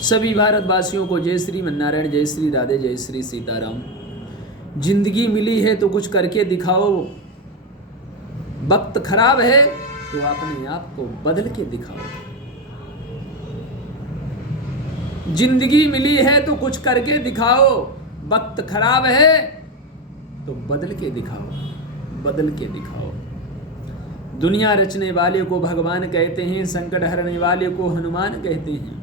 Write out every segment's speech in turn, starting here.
सभी भारतवासियों को जय श्री मन्नारायण, जय श्री राधे, जय श्री सीताराम। जिंदगी मिली है तो कुछ करके दिखाओ, वक्त खराब है तो अपने आप को बदल के दिखाओ। जिंदगी मिली है तो कुछ करके दिखाओ, वक्त खराब है तो बदल के दिखाओ, बदल के दिखाओ। दुनिया रचने वाले को भगवान कहते हैं, संकट हरने वाले को हनुमान कहते हैं।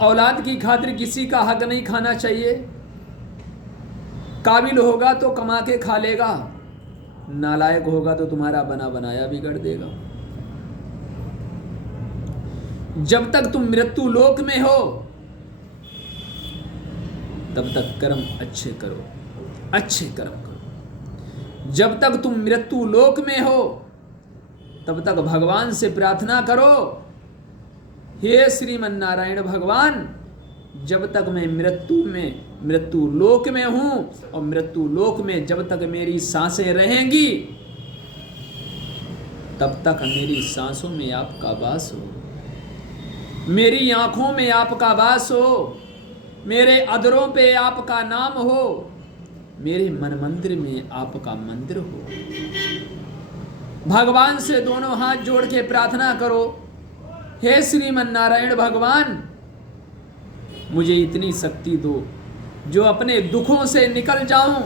औलाद की खातिर किसी का हक नहीं खाना चाहिए। काबिल होगा तो कमा के खा लेगा, नालायक होगा तो तुम्हारा बना बनाया बिगड़ देगा। जब तक तुम मृत्यु लोक में हो तब तक कर्म अच्छे करो, अच्छे कर्म करो। जब तक तुम मृत्यु लोक में हो तब तक भगवान से प्रार्थना करो, हे श्रीमन नारायण भगवान, जब तक मैं मृत्यु लोक में हूं और मृत्यु लोक में जब तक मेरी सांसें रहेंगी तब तक मेरी सांसों में आपका वास हो, मेरी आंखों में आपका वास हो, मेरे अधरों पे आपका नाम हो, मेरे मन मंदिर में आपका मंदिर हो। भगवान से दोनों हाथ जोड़ के प्रार्थना करो, हे श्रीमन नारायण भगवान, मुझे इतनी शक्ति दो जो अपने दुखों से निकल जाऊं,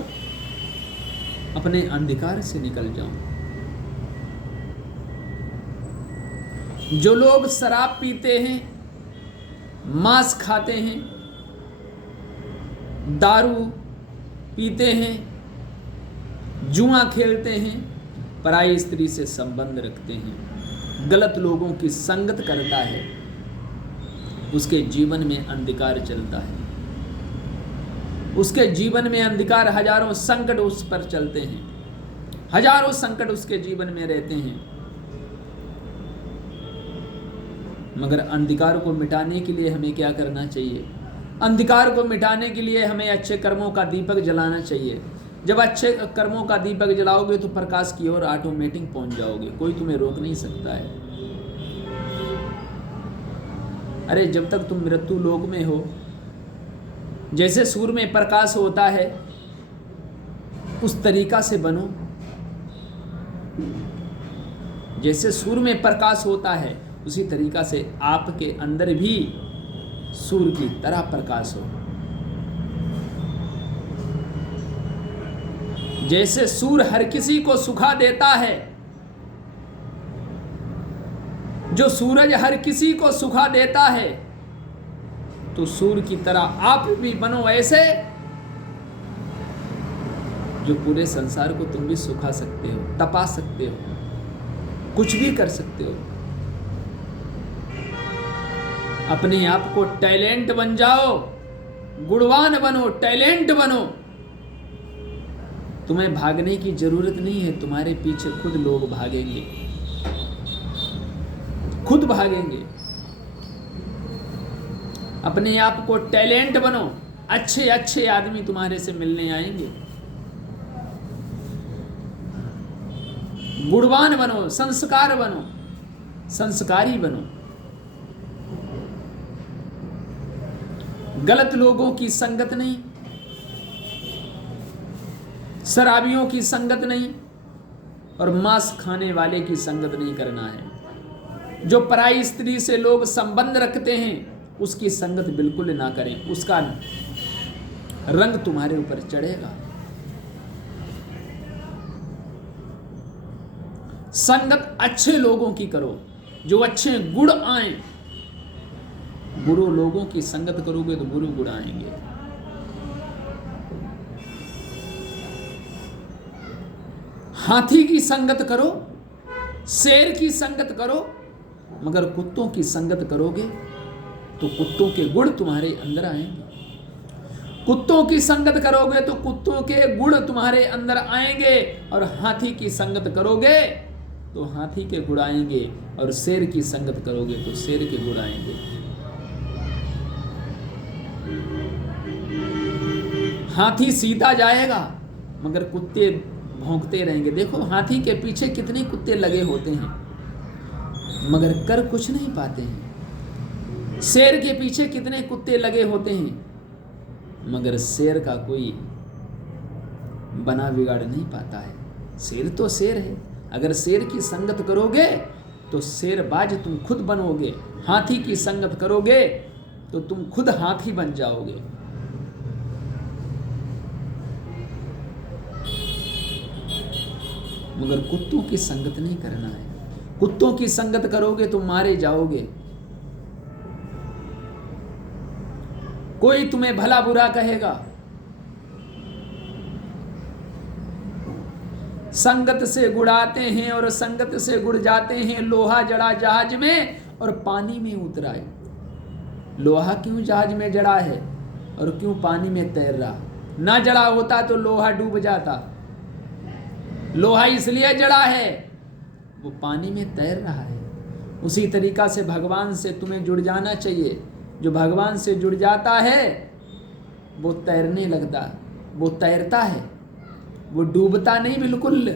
अपने अंधकार से निकल जाऊं। जो लोग शराब पीते हैं, मांस खाते हैं, दारू पीते हैं, जुआ खेलते हैं, पराई स्त्री से संबंध रखते हैं, गलत लोगों की संगत करता है, उसके जीवन में अंधकार चलता है। उसके जीवन में अंधकार, हजारों संकट उस पर चलते हैं, हजारों संकट उसके जीवन में रहते हैं। मगर अंधकार को मिटाने के लिए हमें क्या करना चाहिए? अंधकार को मिटाने के लिए हमें अच्छे कर्मों का दीपक जलाना चाहिए। जब अच्छे कर्मों का दीपक जलाओगे तो प्रकाश की ओर ऑटोमेटिक पहुंच जाओगे, कोई तुम्हें रोक नहीं सकता है। अरे जब तक तुम मृत्यु लोक में हो, जैसे सूर्य में प्रकाश होता है उस तरीका से बनो। जैसे सूर्य में प्रकाश होता है उसी तरीका से आपके अंदर भी सूर्य की तरह प्रकाश हो। जैसे सूर्य हर किसी को सुखा देता है, जो सूरज हर किसी को सुखा देता है, तो सूर्य की तरह आप भी बनो ऐसे जो पूरे संसार को तुम भी सुखा सकते हो, तपा सकते हो, कुछ भी कर सकते हो। अपने आप को टैलेंट बन जाओ, गुणवान बनो, टैलेंट बनो। तुम्हें भागने की जरूरत नहीं है, तुम्हारे पीछे खुद लोग भागेंगे, खुद भागेंगे। अपने आप को टैलेंट बनो, अच्छे अच्छे आदमी तुम्हारे से मिलने आएंगे। गुणवान बनो, संस्कार बनो, संस्कारी बनो। गलत लोगों की संगत नहीं, शराबियों की संगत नहीं और मांस खाने वाले की संगत नहीं करना है। जो पराई स्त्री से लोग संबंध रखते हैं उसकी संगत बिल्कुल ना करें, उसका रंग तुम्हारे ऊपर चढ़ेगा। संगत अच्छे लोगों की करो, जो अच्छे गुण आए। बुरे लोगों की संगत करोगे तो बुरे गुण आएंगे। हाथी की संगत करो, शेर की संगत करो, मगर कुत्तों की संगत करोगे तो कुत्तों के गुण तुम्हारे अंदर आएंगे। कुत्तों की संगत करोगे तो कुत्तों के गुण तुम्हारे अंदर आएंगे, और हाथी की संगत करोगे तो हाथी के गुण आएंगे, और शेर की संगत करोगे तो शेर के गुण आएंगे। हाथी सीधा जाएगा मगर कुत्ते भौंकते रहेंगे। देखो हाथी के पीछे कितने कुत्ते लगे होते हैं, मगर कर कुछ नहीं पाते हैं। शेर के पीछे कितने कुत्ते लगे होते हैं, मगर शेर का कोई बना बिगाड़ नहीं पाता है। शेर तो शेर है। अगर शेर की संगत करोगे तो शेरबाज तुम खुद बनोगे, हाथी की संगत करोगे तो तुम खुद हाथी बन जाओगे। मगर कुत्तों की संगत नहीं करना है। कुत्तों की संगत करोगे तो मारे जाओगे। कोई तुम्हें भला बुरा कहेगा, संगत से गुड़ाते हैं और संगत से गुड़ जाते हैं। लोहा जड़ा जहाज में और पानी में उतराए। लोहा क्यों जहाज में जड़ा है और क्यों पानी में तैर रहा? ना जड़ा होता तो लोहा डूब जाता। लोहा इसलिए जड़ा है, वो पानी में तैर रहा है। उसी तरीका से भगवान से तुम्हें जुड़ जाना चाहिए। जो भगवान से जुड़ जाता है वो तैरने लगता, वो तैरता है, वो डूबता नहीं बिल्कुल।